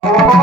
Oh.